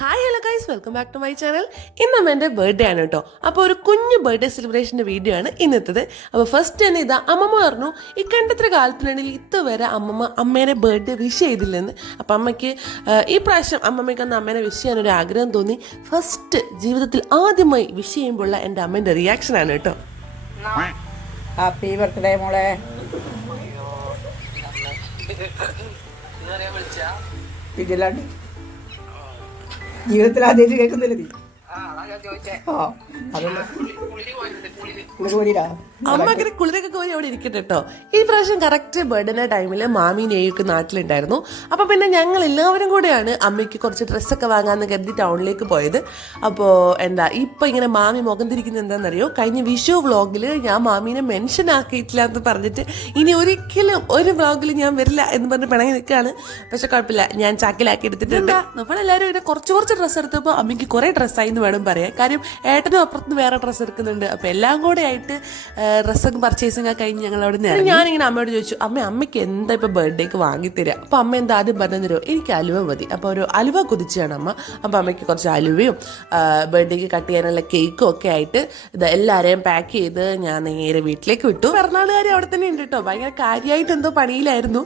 Hi hello guys, welcome back to my channel. ഇന്ന് എൻ്റെ birthday ആണ് കേട്ടോ. അപ്പോൾ ഒരു കുഞ്ഞു ബർത്ത്ഡേ സെലിബ്രേഷൻ്റെ വീഡിയോ ആണ് ഇന്നത്തേത്. അപ്പോൾ ഫസ്റ്റ് തന്നെ ഇതാ അമ്മമ്മ പറഞ്ഞു ഈ കണ്ടത്ര കാലത്തിലാണെങ്കിൽ ഇതുവരെ അമ്മേനെ ബർത്ത്ഡേ വിഷ് ചെയ്തില്ലെന്ന്. അപ്പം അമ്മയ്ക്ക് ഈ പ്രാവശ്യം അമ്മമ്മയ്ക്ക് ഒന്ന് അമ്മേനെ വിഷ് ചെയ്യാനൊരു ആഗ്രഹം തോന്നി. ഫസ്റ്റ് ജീവിതത്തിൽ ആദ്യമായി വിഷ് ചെയ്യുമ്പോഴുള്ള എൻ്റെ അമ്മേൻ്റെ റിയാക്ഷനാണ് കേട്ടോ. ഹാപ്പി ബർത്ത്ഡേ മോളെ. ഇതിലാണ് ജീവിതത്തിൽ ആദ്യമായിട്ട് കേൾക്കുന്നില്ല നീ. അമ്മ അങ്ങനെ കുളിരൊക്കെ കോരി അവിടെ ഇരിക്കട്ടെ കേട്ടോ. ഈ പ്രാവശ്യം കറക്റ്റ് ബർത്ത്ഡേ ടൈമിൽ മാമി നെയ്യൊക്കെ നാട്ടിലുണ്ടായിരുന്നു. അപ്പോൾ പിന്നെ ഞങ്ങൾ എല്ലാവരും കൂടെയാണ് അമ്മയ്ക്ക് കുറച്ച് ഡ്രസ്സൊക്കെ വാങ്ങാമെന്ന് കരുതി ടൗണിലേക്ക് പോയത്. അപ്പോൾ ഇപ്പം ഇങ്ങനെ മാമി മുഖം തിരിക്കുന്നത് എന്താണെന്നറിയോ, കഴിഞ്ഞ വിഷു വ്ളോഗിൽ ഞാൻ മാമീനെ മെൻഷൻ ആക്കിയിട്ടില്ല എന്ന് പറഞ്ഞിട്ട് ഇനി ഒരിക്കലും ഒരു വ്ളോഗിൽ ഞാൻ വരില്ല എന്ന് പറഞ്ഞ് പിണങ്ങി നിൽക്കുകയാണ്. പക്ഷെ കുഴപ്പമില്ല, ഞാൻ ചാക്കിലാക്കി എടുത്തിട്ടുണ്ട്. നമ്മളെല്ലാവരും ഇങ്ങനെ കുറച്ച് ഡ്രസ്സ് എടുത്തപ്പോൾ അമ്മയ്ക്ക് കുറേ ഡ്രസ്സായി എന്ന് വേണം പറയാം. കാര്യം ഏട്ടനും അപ്പുറത്തുനിന്ന് വേറെ ഡ്രസ്സ് എടുക്കുന്നുണ്ട്. അപ്പോൾ എല്ലാം കൂടെ ആയിട്ട് ഡ്രസ്സൊക്കെ പർച്ചേസിങ് ഒക്കെ കഴിഞ്ഞ് ഞങ്ങൾ അവിടെ നിന്ന് ഞാനിങ്ങനെ അമ്മയോട് ചോദിച്ചു, അമ്മയ്ക്ക് എന്താ ഇപ്പോൾ ബർത്ത്ഡേക്ക് വാങ്ങിത്തരിക? അപ്പോൾ അമ്മ എന്താ ആദ്യം പറഞ്ഞു തരുമോ, എനിക്ക് അലുവ മതി. അപ്പോൾ ഒരു അലുവ കുതിച്ചാണ് അമ്മ. അപ്പോൾ അമ്മയ്ക്ക് കുറച്ച് അലുവയും ബർത്ത്ഡേക്ക് കട്ട് ചെയ്യാനുള്ള കേക്കും ഒക്കെ ആയിട്ട് ഇത് എല്ലാവരെയും പാക്ക് ചെയ്ത് ഞാൻ നേരെ വീട്ടിലേക്ക് വിട്ടു. പിറന്നാളുകാർ അവിടെ തന്നെ ഉണ്ട് കേട്ടോ. ഭയങ്കര കാര്യമായിട്ട് എന്തോ പണിയിലായിരുന്നു.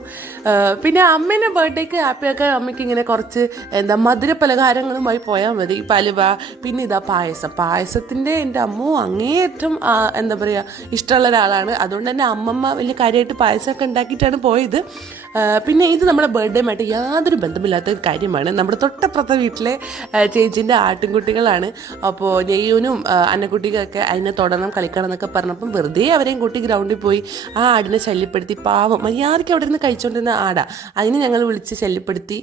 പിന്നെ അമ്മേനെ ബർത്ത്ഡേക്ക് ഹാപ്പിയാക്കാൻ അമ്മയ്ക്ക് ഇങ്ങനെ കുറച്ച് മധുര പലഹാരങ്ങളുമായി പോയാൽ മതി. ഇപ്പം അലുവ, പിന്നെ ഇതാ പായസത്തിൻ്റെ എൻ്റെ അമ്മ അങ്ങേയറ്റം എന്താ പറയുക ഇഷ്ടമുള്ള ഒരാളാണ്. അതുകൊണ്ട് തന്നെ അമ്മമ്മ വലിയ കാര്യമായിട്ട് പായസമൊക്കെ ഉണ്ടാക്കിയിട്ടാണ് പോയത്. പിന്നെ ഇത് നമ്മുടെ ബർത്ത്ഡേയുമായിട്ട് യാതൊരു ബന്ധമില്ലാത്ത ഒരു കാര്യമാണ്. നമ്മുടെ തൊട്ടപ്പുറത്തെ വീട്ടിലെ ചേച്ചീൻ്റെ ആട്ടിൻകുട്ടികളാണ്. അപ്പോൾ നെയ്യൂനും അന്നക്കുട്ടിക്കൊക്കെ അതിനെ തൊടണം കളിക്കണം എന്നൊക്കെ പറഞ്ഞപ്പം വെറുതെ അവരെയും കൂട്ടി ഗ്രൗണ്ടിൽ പോയി ആ ആടിനെ ശല്യപ്പെടുത്തി. പാവം മര്യാദയ്ക്ക് അവിടെ നിന്ന് കഴിച്ചുകൊണ്ടിരുന്ന ആടാ, അതിനെ ഞങ്ങൾ വിളിച്ച് ശല്യപ്പെടുത്തി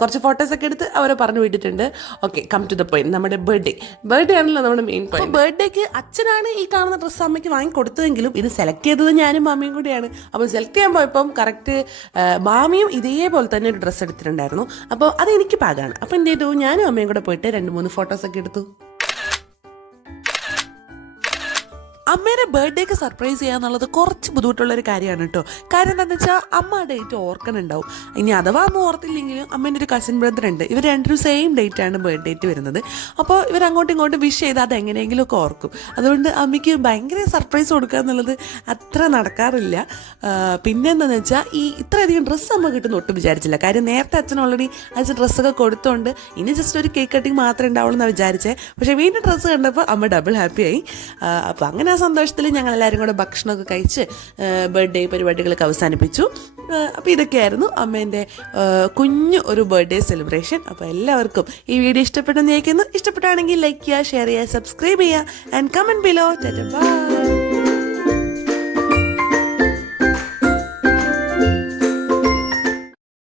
കുറച്ച് ഫോട്ടോസൊക്കെ എടുത്ത് അവരെ പറഞ്ഞു വിട്ടിട്ടുണ്ട്. Okay, come to the point. നമ്മുടെ ബർത്ത്ഡേ ആണല്ലോ നമ്മുടെ മെയിൻ പോയിന്റ്. ബർത്ത്ഡേക്ക് അച്ഛനാണ് ഈ കാണുന്ന ഡ്രസ്സ് അമ്മയ്ക്ക് വാങ്ങിക്കൊടുത്തതെങ്കിലും ഇത് സെലക്ട് ചെയ്തത് ഞാനും മാമിയും കൂടിയാണ്. അപ്പോൾ സെലക്ട് ചെയ്യാൻ പോയപ്പം കറക്റ്റ് മാമിയും ഇതേപോലെ തന്നെ ഒരു ഡ്രസ്സ് എടുത്തിട്ടുണ്ടായിരുന്നു. അപ്പോൾ അത് എനിക്ക് പാകാണ്. അപ്പോൾ എന്ത് ചെയ്തു, ഞാനും അമ്മയും കൂടെ പോയിട്ട് 2-3 ഫോട്ടോസൊക്കെ എടുത്തു. അമ്മേനെ ബർത്ത്ഡേക്ക് സർപ്രൈസ് ചെയ്യുക എന്നുള്ളത് കുറച്ച് ബുദ്ധിമുട്ടുള്ളൊരു കാര്യമാണ് കേട്ടോ. കാര്യം എന്താണെന്ന് വെച്ചാൽ അമ്മ ആ ഡേറ്റ് ഓർക്കുന്നുണ്ടാവും. ഇനി അഥവാ അമ്മ ഓർത്തില്ലെങ്കിലും അമ്മേൻ്റെ ഒരു കസിൻ ബ്രദർ ഉണ്ട്. ഇവർ രണ്ടും സെയിം ഡേറ്റാണ് ബർത്ത് ഡേറ്റ് വരുന്നത്. അപ്പോൾ ഇവർ അങ്ങോട്ടും ഇങ്ങോട്ടും വിഷ് ചെയ്താൽ അത് എങ്ങനെയെങ്കിലുമൊക്കെ ഓർക്കും. അതുകൊണ്ട് അമ്മയ്ക്ക് ഭയങ്കര സർപ്രൈസ് കൊടുക്കുക എന്നുള്ളത് അത്ര നടക്കാറില്ല. പിന്നെ എന്താണെന്ന് വെച്ചാൽ ഇത്രയധികം ഡ്രസ്സ് അമ്മ കിട്ടുന്ന ഒട്ടും വിചാരിച്ചില്ല. കാര്യം നേരത്തെ അച്ഛൻ ഓൾറെഡി അച്ഛൻ ഡ്രസ്സൊക്കെ കൊടുത്തോണ്ട് ഇനി ജസ്റ്റ് ഒരു കേക്ക് കട്ടിങ് മാത്രമേ ഉണ്ടാവുള്ളൂ എന്നാണ് വിചാരിച്ചത്. പക്ഷേ വീണ്ടും ഡ്രസ്സ് കണ്ടപ്പോൾ അമ്മ ഡബിൾ ഹാപ്പിയായി. അപ്പോൾ അങ്ങനെ സന്തോഷത്തിൽ ഞങ്ങളെല്ലാവരും കൂടെ ഭക്ഷണമൊക്കെ കഴിച്ച് ബർത്ത്ഡേ പരിപാടികളൊക്കെ അവസാനിപ്പിച്ചു. അപ്പോൾ ഇതൊക്കെയായിരുന്നു അമ്മേൻ്റെ കുഞ്ഞു ഒരു ബർത്ത്ഡേ സെലിബ്രേഷൻ. അപ്പോൾ എല്ലാവർക്കും ഈ വീഡിയോ ഇഷ്ടപ്പെട്ടെന്ന് ചോദിക്കുന്നു. ഇഷ്ടപ്പെട്ടാണെങ്കിൽ ലൈക്ക് ചെയ്യുക, ഷെയർ ചെയ്യുക, സബ്സ്ക്രൈബ് ചെയ്യുക ആൻഡ് കമൻറ്റ് ബിലോ. ബൈ.